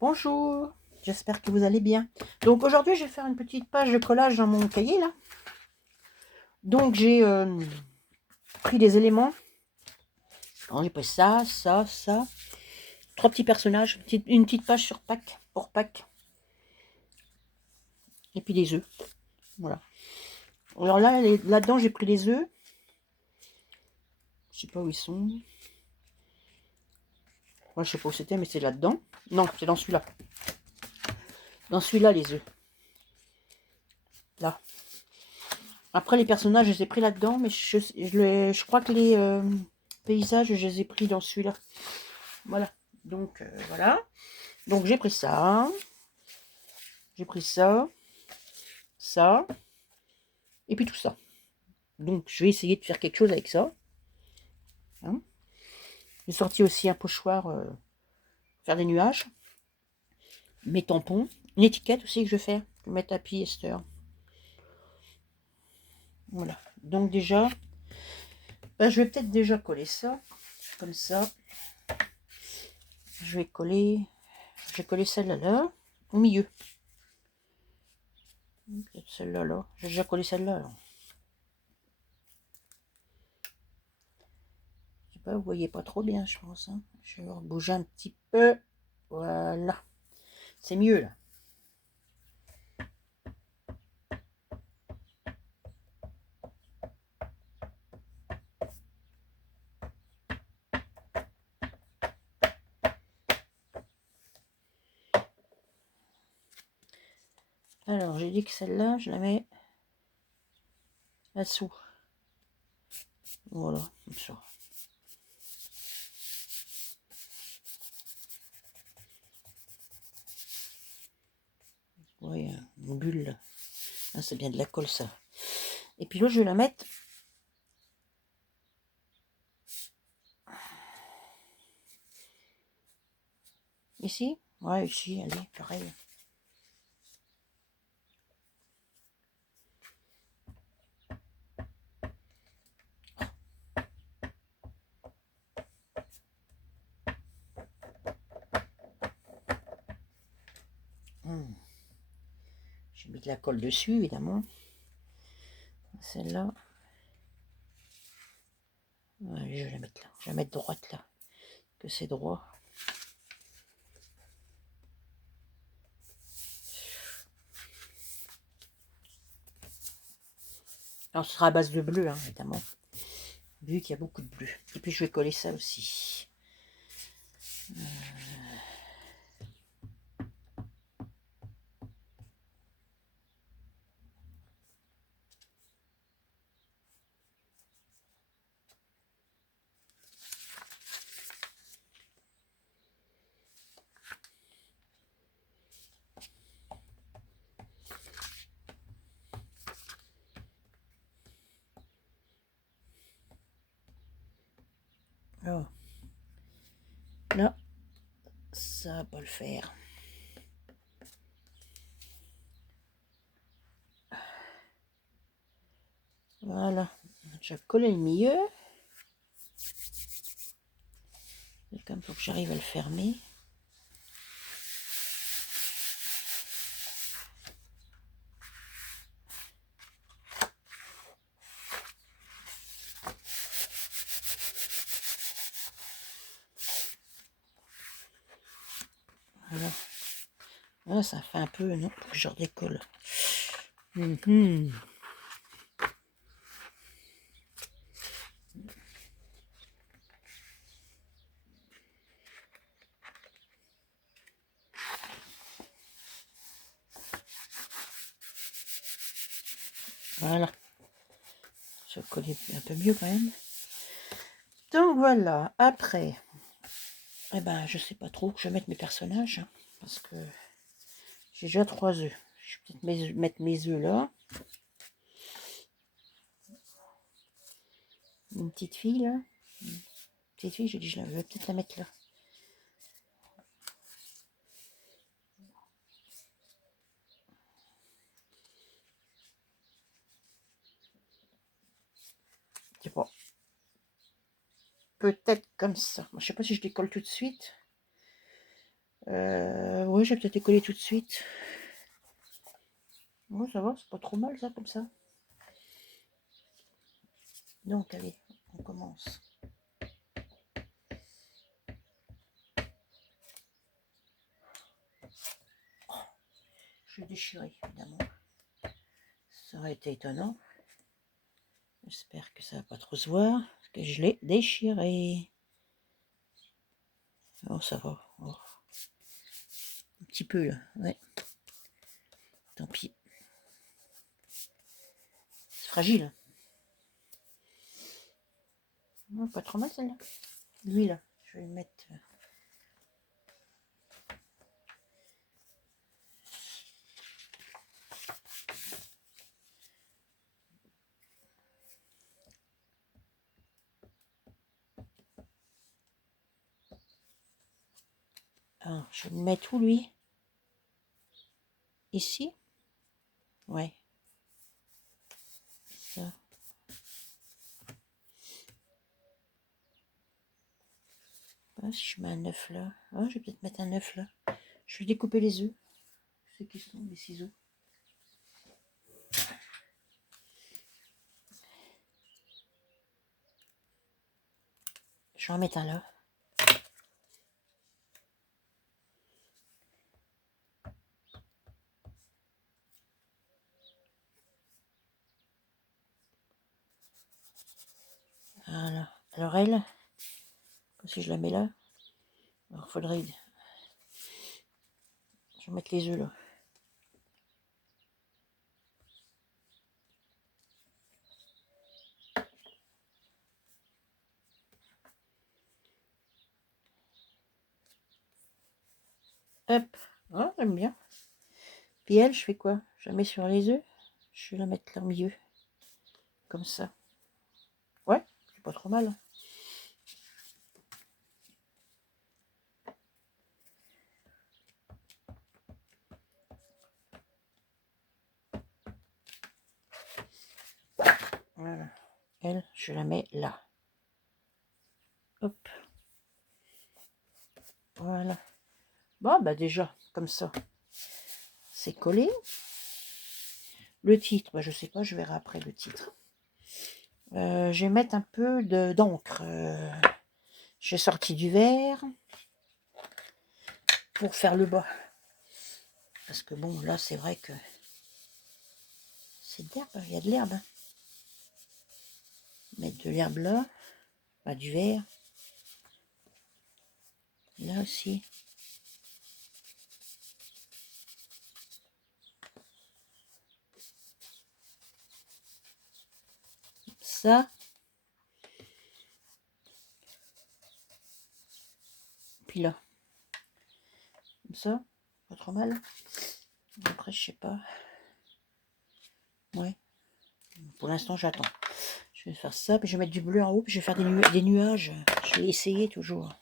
Bonjour, j'espère que vous allez bien. Donc aujourd'hui, je vais faire une petite page de collage dans mon cahier là. Donc j'ai pris des éléments. Alors, j'ai pris ça, ça, ça. Trois petits personnages, une petite page sur Pâques, pour Pâques. Et puis des œufs. Voilà. Alors là, là-dedans, j'ai pris les œufs. Je sais pas où ils sont. Moi, je sais pas où c'était, mais c'est là-dedans. Non, c'est dans celui-là. Dans celui-là, les œufs. Là. Après, les personnages, je les ai pris là-dedans, mais je crois que les paysages, je les ai pris dans celui-là. Voilà. Donc, voilà. Donc, j'ai pris ça. J'ai pris ça. Ça. Et puis tout ça. Donc, je vais essayer de faire quelque chose avec ça. Hein. J'ai sorti aussi un pochoir, faire des nuages. Mes tampons. Une étiquette aussi que je vais faire. Je vais mettre Happy Esther. Voilà. Donc, déjà, je vais peut-être déjà coller ça. Comme ça. Je vais coller celle-là là, au milieu. Peut-être celle-là là. J'ai déjà collé celle-là. Je sais pas, vous voyez pas trop bien, je pense. Hein. Je vais bouger un petit peu. Voilà. C'est mieux là. Alors, j'ai dit que celle-là, je la mets là-dessous. Voilà, comme ça. Oui, une bulle là. Ah, c'est bien de la colle ça. Et puis là, je vais la mettre ici. Ouais, ici, allez, pareil. J'ai mis de la colle dessus, évidemment. Celle-là. Ouais, je vais la mettre là. Je vais la mettre droite là. Que c'est droit. Alors, ce sera à base de bleu, hein, évidemment. Vu qu'il y a beaucoup de bleu. Et puis, je vais coller ça aussi. Alors, là, ça va pas le faire. Voilà. Je vais coller le milieu. Comme faut que j'arrive à le fermer. Voilà. Là, ça fait un peu, non? Faut que je redécolle. Voilà. Je vais coller un peu mieux quand même. Donc voilà. Après, eh ben, je sais pas trop où je vais mettre mes personnages. Hein, parce que j'ai déjà 3 œufs. Je vais peut-être mettre mes œufs là. Une petite fille là. Une petite fille, j'ai dit, je vais peut-être la mettre là. Je sais pas. Peut-être comme ça. Je sais pas si je décolle tout de suite. Ouais, je vais peut-être les coller tout de suite. Bon, ça va, c'est pas trop mal ça, comme ça. Donc, allez, on commence. Je vais déchirer, évidemment. Ça aurait été étonnant. J'espère que ça va pas trop se voir, parce que je l'ai déchiré. Oh, ça va. Oh. Un petit peu, là, ouais. Tant pis. C'est fragile. Non, pas trop mal, celle-là. Lui, là, je vais le mettre... Alors, je vais le mettre où, lui? Ici? Ouais. Ça. Ah, si je mets un œuf là. Ah, je vais peut-être mettre un œuf là. Je vais découper les œufs. C'est qui sont les ciseaux. Je vais en mettre un là. Voilà. Alors elle, si je la mets là, alors faudrait... Je vais mettre les œufs là. Hop. Oh, j'aime bien. Puis elle, je fais quoi? Je la mets sur les œufs. Je vais la mettre là au milieu. Comme ça. Ouais, c'est pas trop mal. Voilà. Elle, je la mets là. Hop. Voilà. Bon, bah déjà, comme ça, c'est collé. Le titre, bah, je sais pas, je verrai après le titre. Je vais mettre un peu d'encre. J'ai sorti du verre pour faire le bas. Parce que bon, là, c'est vrai que c'est de l'herbe, il y a de l'herbe. Hein. Mettre de l'herbe là, pas du verre. Là aussi. Ça. Puis là. Comme ça. Pas trop mal. Après, je sais pas. Ouais. Pour l'instant, j'attends. Je vais faire ça, puis je vais mettre du bleu en haut, puis je vais faire des nuages. Je vais essayer toujours.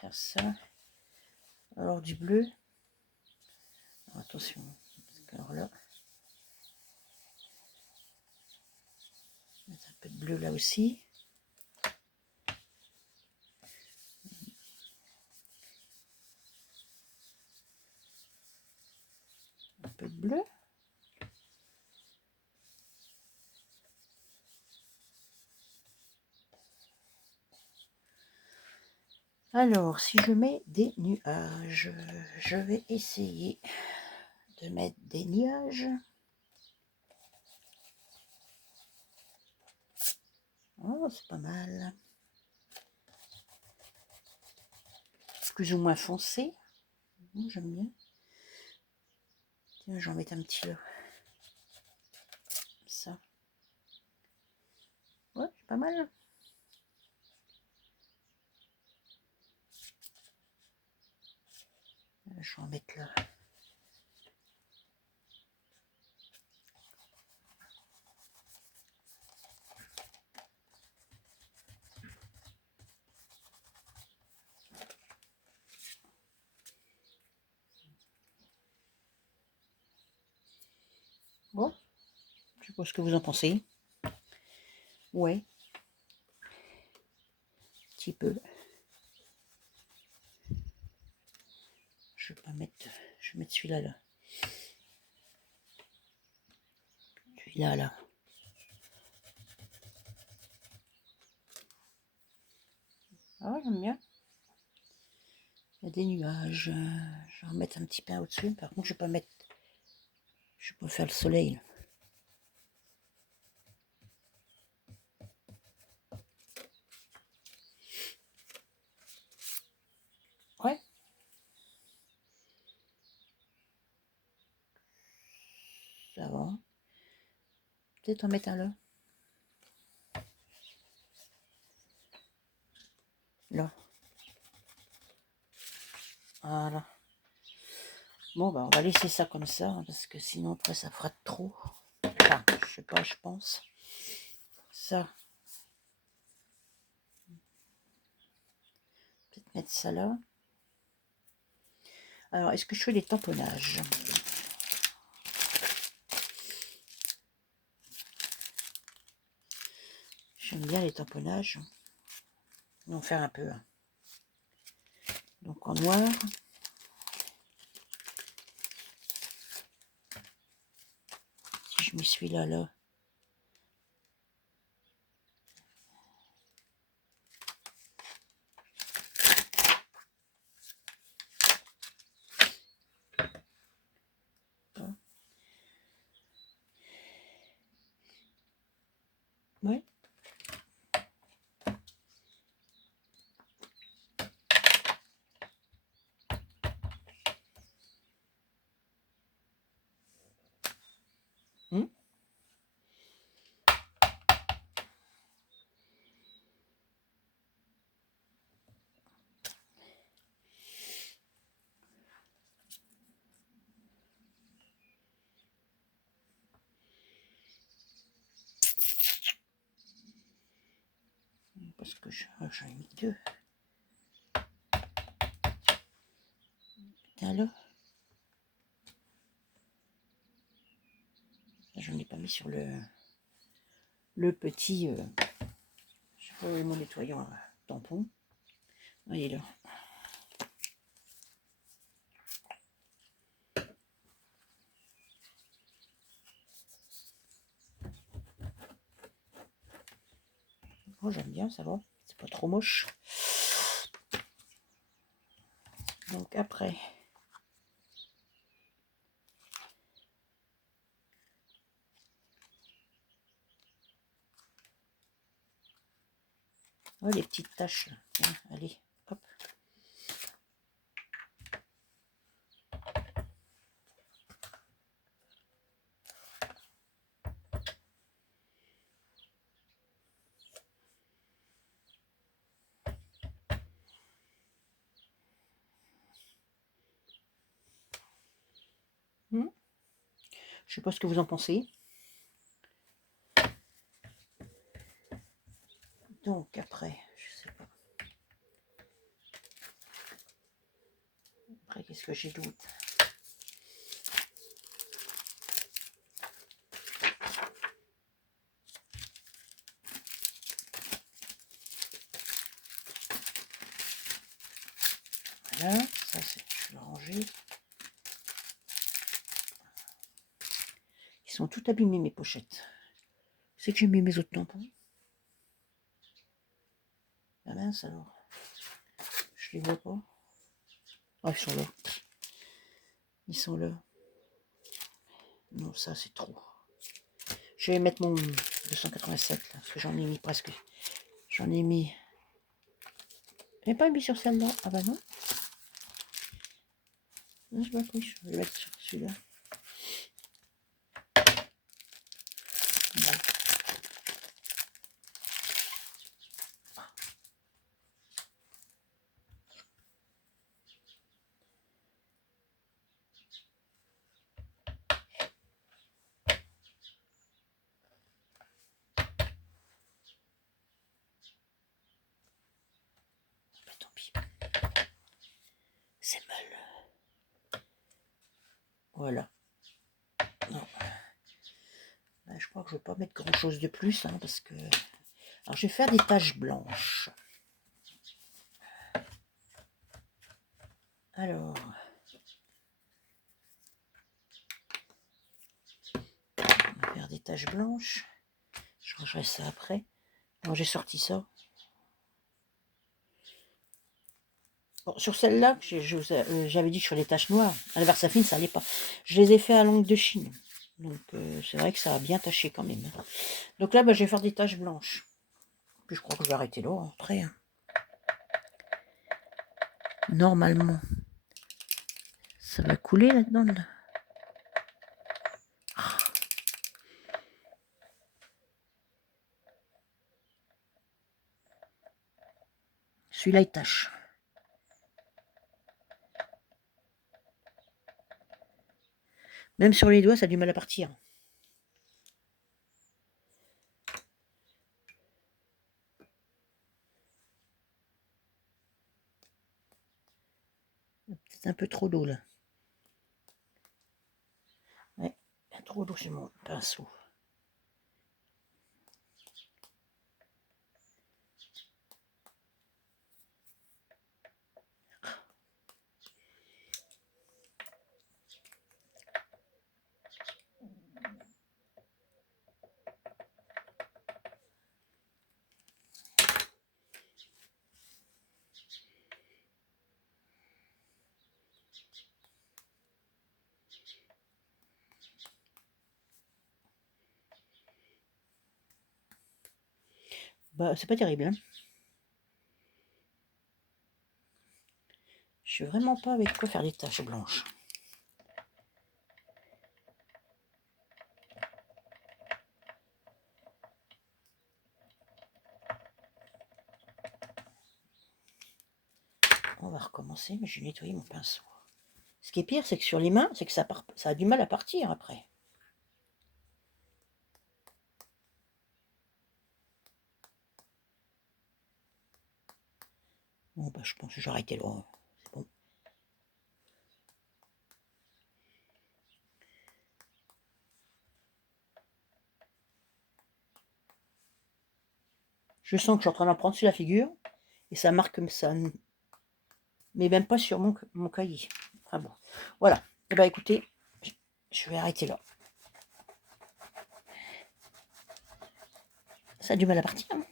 Faire ça. Alors du bleu. Alors, attention. Alors là. Mettre un peu de bleu là aussi. Un peu de bleu. Alors, si je mets des nuages, je vais essayer de mettre des nuages. Oh, c'est pas mal. Plus ou moins foncé. J'aime bien. Tiens, j'en mets un petit là. Ça. Ouais, c'est pas mal. Je vais en mettre là. Bon, je sais pas ce que vous en pensez. Ouais. Un petit peu. Je vais pas mettre. Je vais mettre celui-là là. Celui-là là. Ah ouais, j'aime bien. Il y a des nuages. Je vais en mettre un petit peu au-dessus. Par contre, je vais pas mettre. Je vais pas faire le soleil. Là. Ouais. Ça va. Peut-être en mettre un là. Là. Voilà. Bon, bah, on va laisser ça comme ça, hein, parce que sinon, après, ça fera trop. Enfin, je sais pas, je pense. Ça. Peut-être mettre ça là. Alors, est-ce que je fais des tamponnages? J'aime bien les tamponnages. On va en faire un peu. Hein. Donc, en noir. Si je mets celui-là, là. Ouais. Hmm. Parce que j'en ai mis deux. Tiens là. J'en ai pas mis sur le petit. Je sais pas où est mon nettoyant tampon. Ah, il est là. Oh, j'aime bien, ça va. C'est pas trop moche. Donc après. Oh, les petites taches. Là. Tiens, allez, hop. Je sais pas ce que vous en pensez. Donc après, je sais pas. Après, qu'est-ce que j'ai d'autre? Voilà, ça c'est, je vais le ranger. Ils sont tout abîmés mes pochettes. C'est que j'ai mis mes autres tampons. Ah mince alors. Je les vois pas. Ah, ils sont là. Ils sont là. Non, ça c'est trop. Je vais mettre mon 287 là, parce que j'en ai mis presque. J'en ai mis. Je n'ai pas mis sur celle-là. Ah bah non. Non, je vais le mettre sur celui-là. Bon. Bah, tant pis. C'est mal. Voilà. Non. Là, je crois que je ne vais pas mettre grand chose de plus, hein, parce que. Alors, je vais faire des taches blanches. Alors, taches blanches. Je rangerai ça après. Alors j'ai sorti ça. Bon, sur celle-là, j'avais dit sur les taches noires, à la Versafine, ça allait pas. Je les ai fait à l'encre de Chine. Donc c'est vrai que ça a bien taché quand même. Donc là, je vais faire des taches blanches. Puis je crois que je vais arrêter là après. Hein. Normalement, ça va couler là-dedans. Là. Celui-là, il tache. Même sur les doigts, ça a du mal à partir. Peut-être un peu trop d'eau là. Ouais, il y a trop d'eau sur mon pinceau. Bah, c'est pas terrible. Hein. Je sais vraiment pas avec quoi faire des taches blanches. On va recommencer, mais j'ai nettoyé mon pinceau. Ce qui est pire, c'est que sur les mains, c'est que ça a du mal à partir après. Bon, bah, je pense que j'ai arrêté là. C'est bon. Je sens que je suis en train d'en prendre sur la figure. Et ça marque comme ça. Mais même pas sur mon cahier. Enfin bon. Voilà. Et bah écoutez, je vais arrêter là. Ça a du mal à partir. Hein.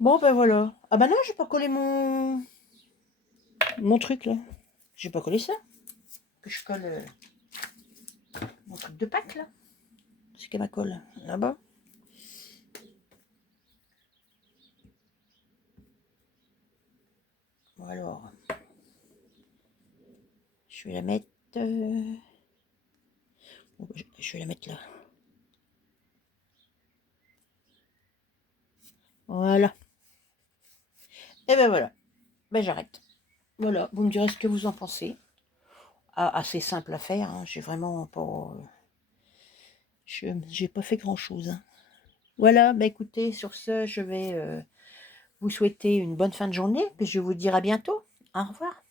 Bon, ben voilà. Ah bah non, j'ai pas collé mon truc là. J'ai pas collé ça. Que je colle mon truc de Pâques là. C'est qu'elle ma colle là-bas. Bon alors. Je vais la mettre. Je vais la mettre là. Voilà. Et ben voilà. Ben j'arrête. Voilà. Vous me direz ce que vous en pensez. Ah, assez simple à faire. Hein. J'ai vraiment pas. J'ai pas fait grand chose. Hein. Voilà. Ben écoutez, sur ce, je vais vous souhaiter une bonne fin de journée. Puis je vais vous dire à bientôt. Au revoir.